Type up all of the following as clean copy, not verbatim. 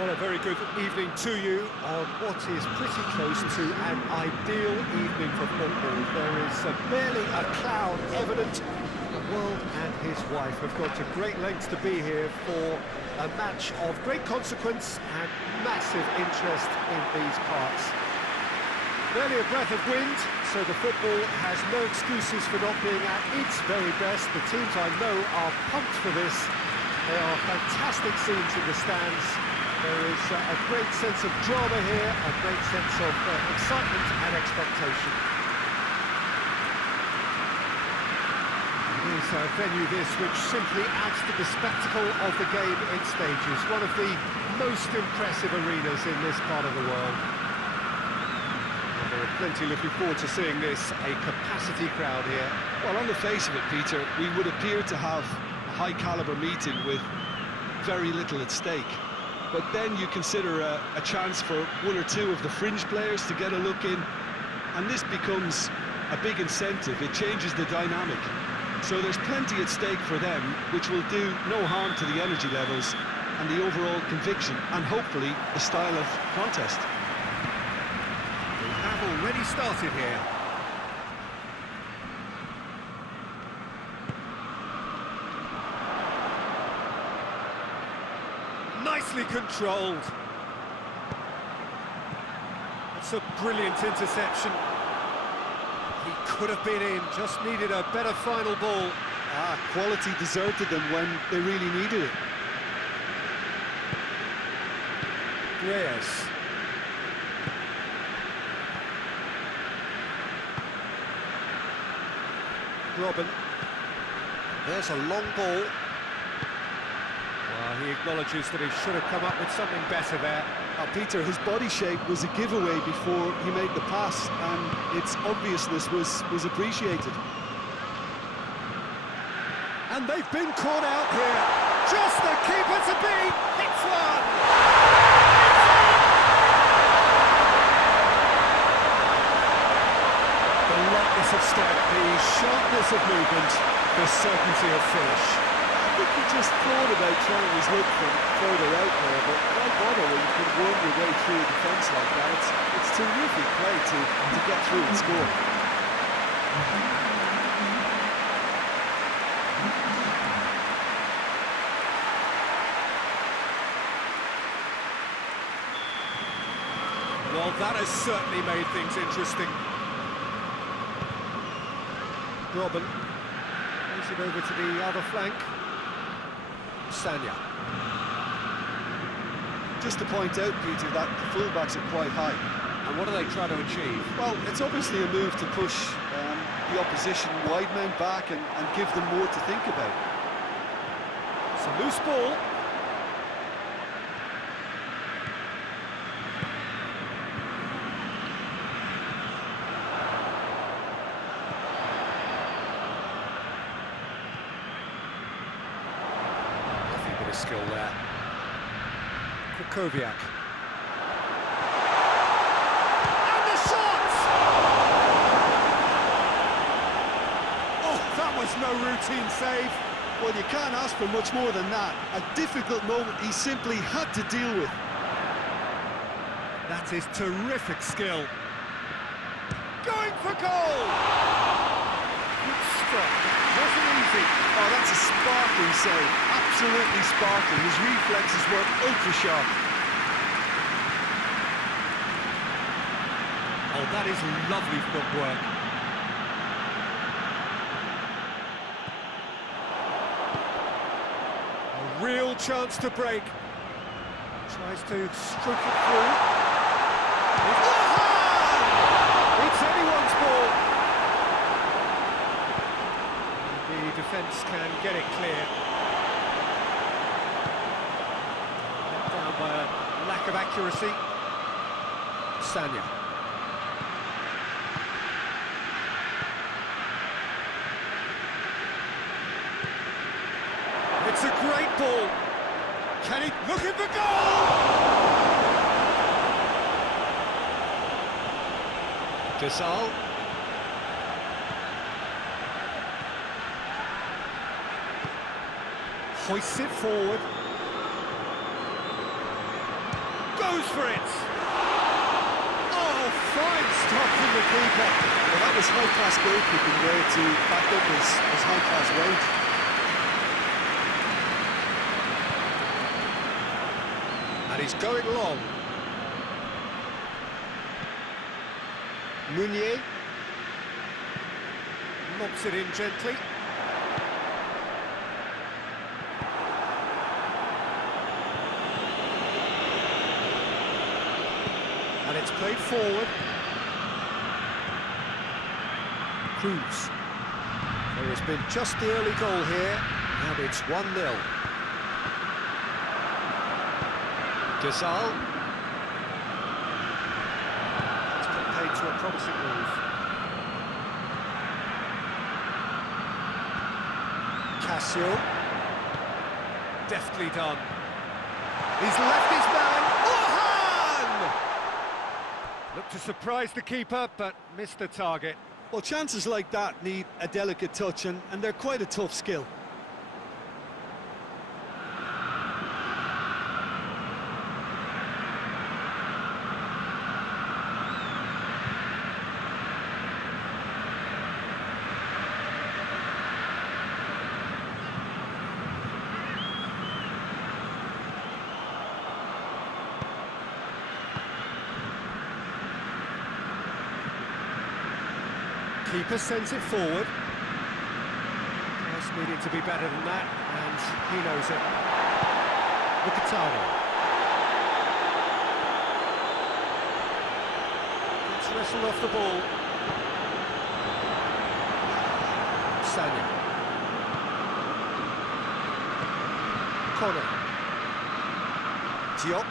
Well, a very good evening to you on what is pretty close to an ideal evening for football. There is barely a cloud evident. The world and his wife have gone to great lengths to be here for a match of great consequence and massive interest in these parts. Barely a breath of wind, so the football has no excuses for not being at its very best. The teams I know are pumped for this. There are fantastic scenes in the stands. There is a great sense of drama here, a great sense of excitement and expectation. It is a venue this which simply adds to the spectacle of the game in stages. One of the most impressive arenas in this part of the world. Well, there are plenty looking forward to seeing this, a capacity crowd here. Well, on the face of it, Peter, we would appear to have a high-caliber meeting with very little at stake. But then you consider a chance for one or two of the fringe players to get a look in, and this becomes a big incentive. It changes the dynamic. So there's plenty at stake for them, which will do no harm to the energy levels and the overall conviction, and hopefully the style of contest. We have already started here. Nicely controlled. That's a brilliant interception. He could have been in, just needed a better final ball. Quality deserted them when they really needed it. Reyes. Robin. There's a long ball. Well, he acknowledges that he should have come up with something better there. Peter, his body shape was a giveaway before he made the pass, and its obviousness was appreciated. And they've been caught out here. Just the keeper to beat. Hits one. The lightness of step, the sharpness of movement, the certainty of finish. I think he just thought about trying his luck from further out there, but why bother when you can worm your way through a defence like that? It's terrific play to get through and score. Well, that has certainly made things interesting. Robin plays it over to the other flank. Sanya. Just to point out, Peter, that the fullbacks are quite high. And what are they trying to achieve? Well, it's obviously a move to push the opposition wide men back and give them more to think about. It's a loose ball. Skill there. Krunkos. And the shot! Oh, that was no routine save. Well, you can't ask for much more than that. A difficult moment he simply had to deal with. That is terrific skill. Going for goal! Good strike. Wasn't easy. Oh, that's a sparkling save. Absolutely sparkling. His reflexes were ultra-sharp. Oh, that is lovely footwork. A real chance to break. Tries to stroke it through. It's anyone's ball. The defence can get it clear. Let down by a lack of accuracy. Sanya. It's a great ball. Can he looking for goal? Gasol. Hoists it forward. goes for it! Oh, fine stop from the keeper. Well, that was high-class goalkeeping there to back up his high-class range. And he's going long. Meunier lobs it in gently. And it's played forward. Cruz. There has been just the early goal here, and it's 1-0. Gasol. It's been paid to a promising move. Cassio. Deftly done. He's left his man. Orhan! Looked to surprise the keeper, but missed the target. Well, chances like that need a delicate touch, and they're quite a tough skill. Keeper sends it forward. Just needed to be better than that, and he knows it. Mkhitaryan. Gets wrestled off the ball. Sanya. Connor. Diop.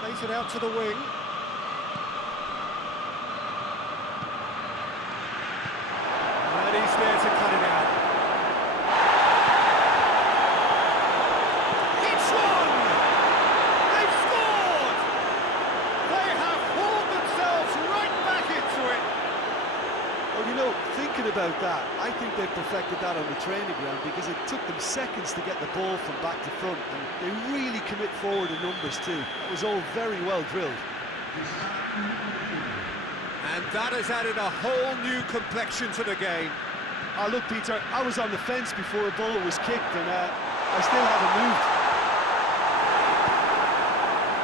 Plays it out to the wing. He's there to cut it out. It's one! They've scored! They have hauled themselves right back into it. Well, you know, thinking about that, I think they've perfected that on the training ground, because it took them seconds to get the ball from back to front, and they really commit forward in numbers too. It was all very well drilled. And that has added a whole new complexion to the game. Oh, look, Peter, I was on the fence before a ball was kicked, and I still haven't moved.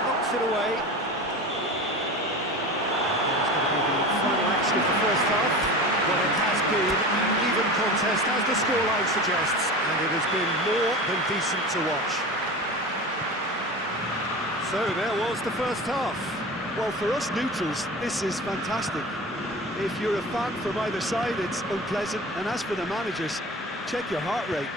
Knocks it away. It's going to be the final action of the first half. Well, it has been an even contest, as the scoreline suggests, and it has been more than decent to watch. So there was the first half. Well, for us neutrals, this is fantastic. If you're a fan from either side, it's unpleasant. And as for the managers, check your heart rate.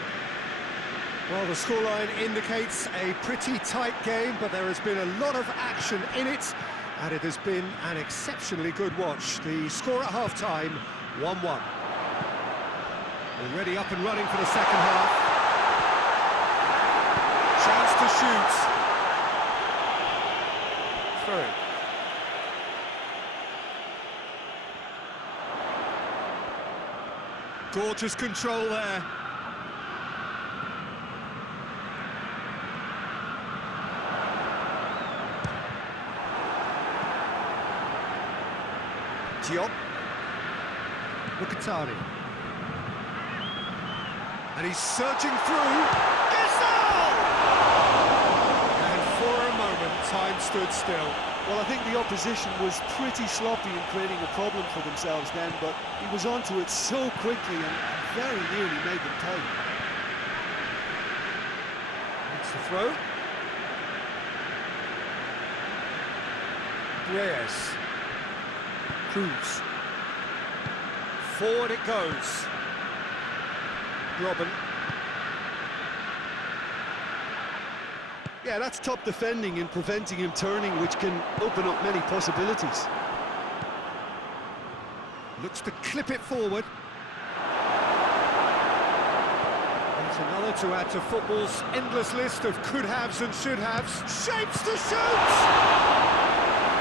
Well, the scoreline indicates a pretty tight game, but there has been a lot of action in it, and it has been an exceptionally good watch. The score at half-time, 1-1. Already up and running for the second half. Chance to shoot. Through. Gorgeous control there. Diop. Mkhitaryan. And he's surging through. Gasol! And for a moment, time stood still. Well, I think the opposition was pretty sloppy in creating a problem for themselves then, but he was onto it so quickly and very nearly made them pay. It's the throw. Reyes. Cruz. Forward it goes. Robin. Yeah, that's top defending and preventing him turning, which can open up many possibilities. Looks to clip it forward. It's another to add to football's endless list of could-haves and should-haves. Shapes to shoot!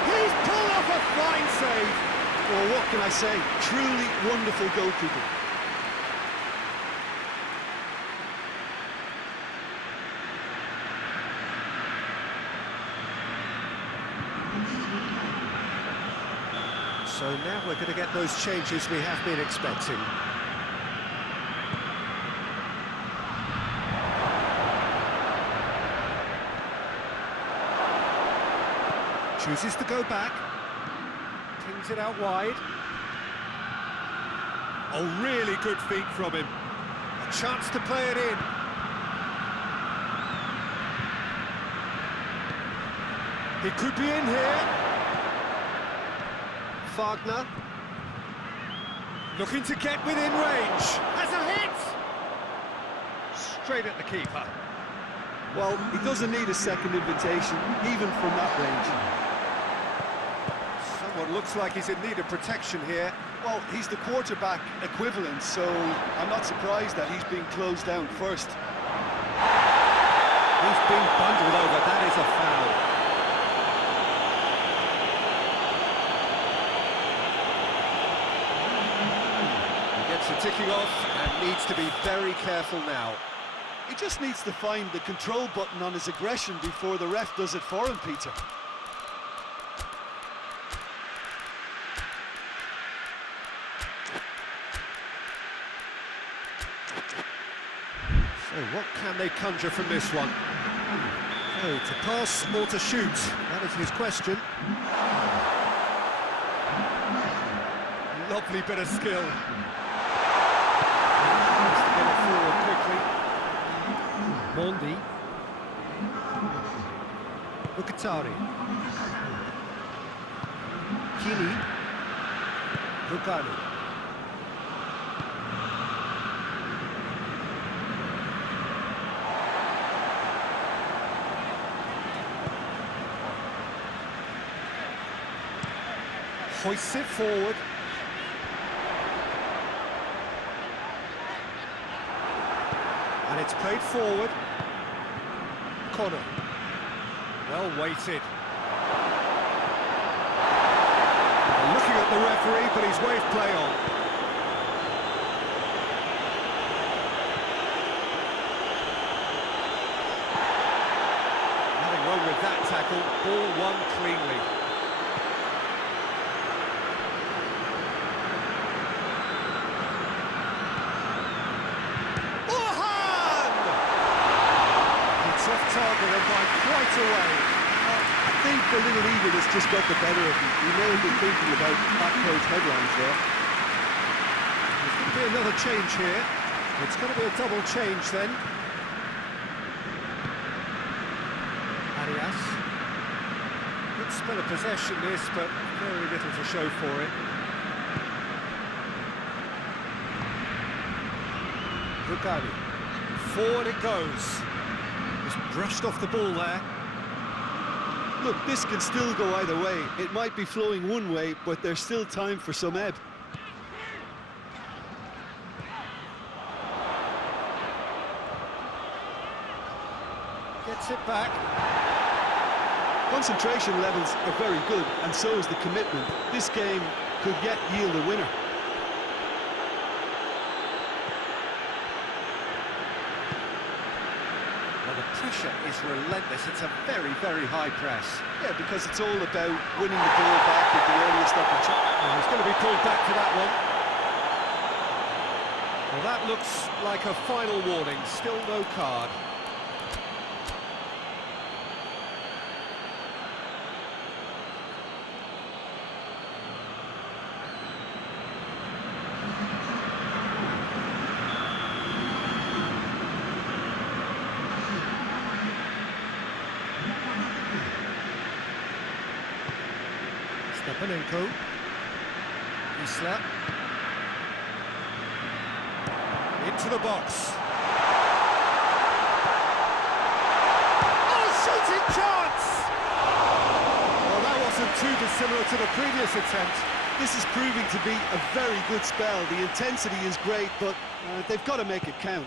He's pulled off a fine save. Well, what can I say? Truly wonderful goalkeeping. So now we're going to get those changes we have been expecting. Chooses to go back. Pings it out wide. Oh, really good feet from him. A chance to play it in. He could be in here. Wagner. Looking to get within range. Has a hit! Straight at the keeper. Well, he doesn't need a second invitation, even from that range. Someone looks like he's in need of protection here. Well, he's the quarterback equivalent, so I'm not surprised that he's being closed down first. He's been bundled over. That is a foul. It's ticking off and needs to be very careful now. He just needs to find the control button on his aggression before the ref does it for him, Peter. So what can they conjure from this one? Oh, to pass or to shoot? That is his question. Lovely bit of skill. Get it forward quickly. Mondi. Bukatari. Kini. Rukanu. Hoists it forward. And it's played forward. Corner. Well weighted. Looking at the referee, but he's waved play on. Nothing wrong with that tackle. Ball won cleanly. Target and by quite a way. I think the little eagerness just got the better of him. He may have been thinking about back page headlines there. There's going to be another change here. It's going to be a double change then. Arias. Good spell of possession this, but very little to show for it. Rugani. Forward it goes. Brushed off the ball there. Look, this can still go either way. It might be flowing one way, but there's still time for some ebb. Gets it back. Concentration levels are very good, and so is the commitment. This game could yet yield a winner. Pressure is relentless. It's a very, very high press. Yeah, because it's all about winning the ball back at the earliest opportunity. Oh, he's going to be pulled back for that one. Well, that looks like a final warning. Still no card. Stepanenko. Isla. Into the box. Oh, shooting chance! Well, that wasn't too dissimilar to the previous attempt. This is proving to be a very good spell. The intensity is great, but they've got to make it count.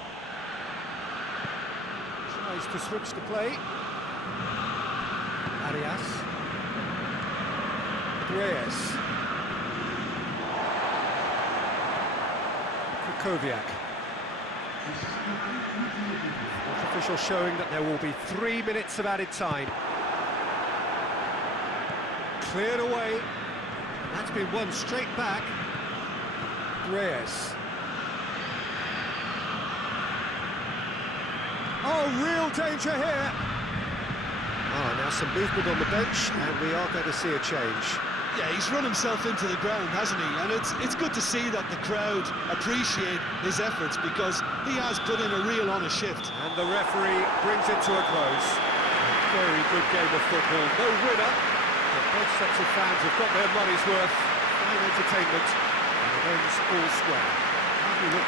Tries to switch the play. Arias. Reyes. Kukoviak. Official showing that there will be 3 minutes of added time. Cleared away. That's been won straight back. Reyes. Oh, real danger here. Oh, now some movement on the bench, and we are going to see a change. Yeah, he's run himself into the ground, hasn't he? And it's good to see that the crowd appreciate his efforts, because he has put in a real honest shift. And the referee brings it to a close. Very good game of football. No winner, but both sets of fans have got their money's worth. Fine entertainment, and the game's all square. How do you look